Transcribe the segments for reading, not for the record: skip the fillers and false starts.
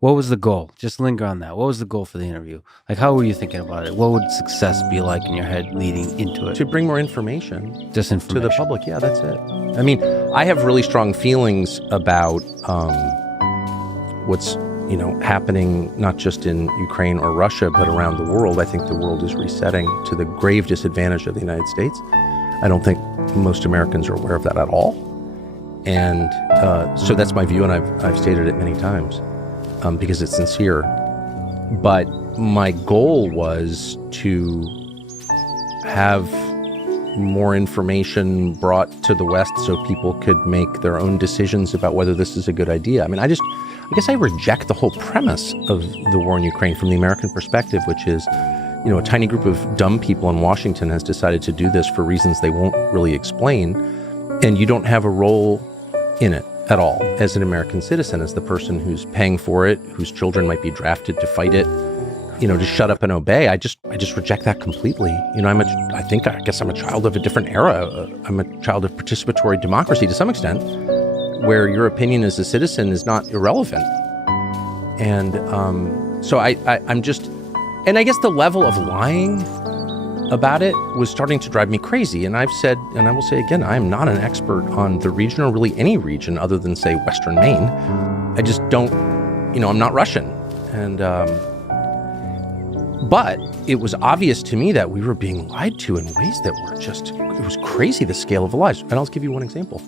What was the goal? Just linger on that. What was the goal for the interview? Like, how were you thinking about it? What would success be like in your head leading into it? To bring more information. Just information. To the public. Yeah, that's it. I mean, I have really strong feelings about what's, happening not just in Ukraine or Russia, but around the world. I think the world is resetting to the grave disadvantage of the United States. I don't think most Americans are aware of that at all. And so that's my view, and I've stated it many times. Because it's sincere. But my goal was to have more information brought to the West so people could make their own decisions about whether this is a good idea. I mean, I guess I reject the whole premise of the war in Ukraine from the American perspective, which is, a tiny group of dumb people in Washington has decided to do this for reasons they won't really explain, and you don't have a role in it at all as an American citizen, as the person who's paying for it, whose children might be drafted to fight it, to shut up and obey. I just reject that completely. I guess I'm a child of a different era. I'm a child of participatory democracy to some extent, where your opinion as a citizen is not irrelevant. And so I'm just, and I guess the level of lying about it was starting to drive me crazy. And I've said, and I will say again, I am not an expert on the region, or really any region other than, say, Western Maine. I just don't, I'm not Russian. And, but it was obvious to me that we were being lied to in ways that were just, it was crazy, the scale of the lies. And I'll give you one example.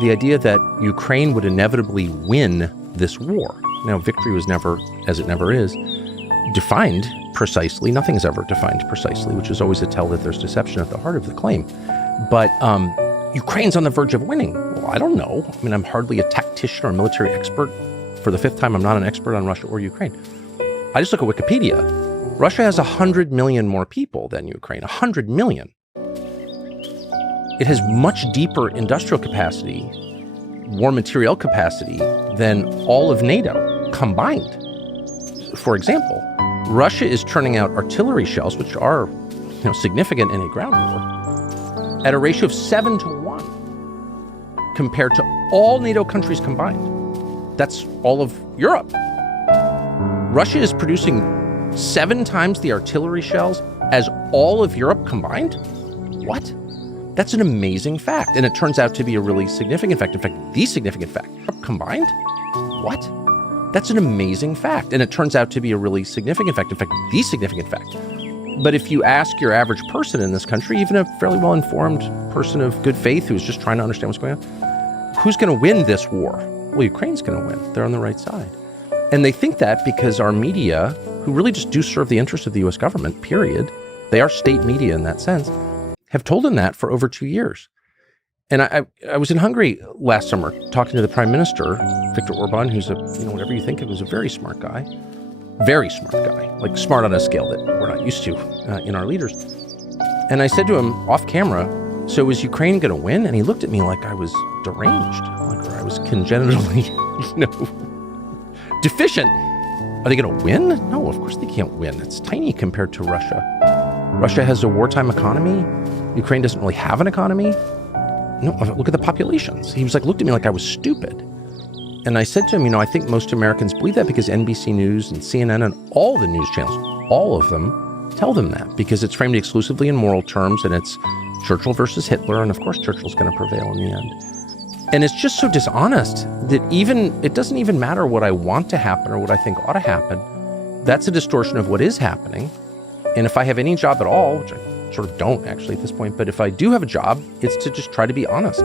The idea that Ukraine would inevitably win this war. Now, victory was never, as it never is, defined precisely. Nothing is ever defined precisely, which is always a tell that there's deception at the heart of the claim. But Ukraine's on the verge of winning. Well, I don't know. I mean, I'm hardly a tactician or a military expert. For the fifth time, I'm not an expert on Russia or Ukraine. I just look at Wikipedia. Russia has 100 million more people than Ukraine. 100 million. It has much deeper industrial capacity, war material capacity than all of NATO combined. For example, Russia is turning out artillery shells, which are, significant in a ground war, at a ratio of 7-1 compared to all NATO countries combined. That's all of Europe. Russia is producing 7 times the artillery shells as all of Europe combined? What? That's an amazing fact, and it turns out to be a really significant fact. In fact, the significant fact. Combined? What? That's an amazing fact, and it turns out to be a really significant fact. In fact, the significant fact. But if you ask your average person in this country, even a fairly well-informed person of good faith who's just trying to understand what's going on, who's going to win this war? Well, Ukraine's going to win. They're on the right side. And they think that because our media, who really just do serve the interests of the U.S. government, period, they are state media in that sense, have told them that for over 2 years. And I was in Hungary last summer talking to the Prime Minister, Viktor Orban, who's whatever you think of, was a very smart guy, like smart on a scale that we're not used to in our leaders. And I said to him off camera, so is Ukraine going to win? And he looked at me like I was deranged, like I was congenitally, deficient. Are they going to win? No, of course they can't win. It's tiny compared to Russia. Russia has a wartime economy. Ukraine doesn't really have an economy. No, look at the populations. He was looked at me like I was stupid. And I said to him, I think most Americans believe that because NBC News and CNN and all the news channels, all of them tell them that because it's framed exclusively in moral terms and it's Churchill versus Hitler. And of course, Churchill's going to prevail in the end. And it's just so dishonest that it doesn't even matter what I want to happen or what I think ought to happen. That's a distortion of what is happening. And if I have any job at all, which I sort of don't actually at this point, but if I do have a job, it's to just try to be honest.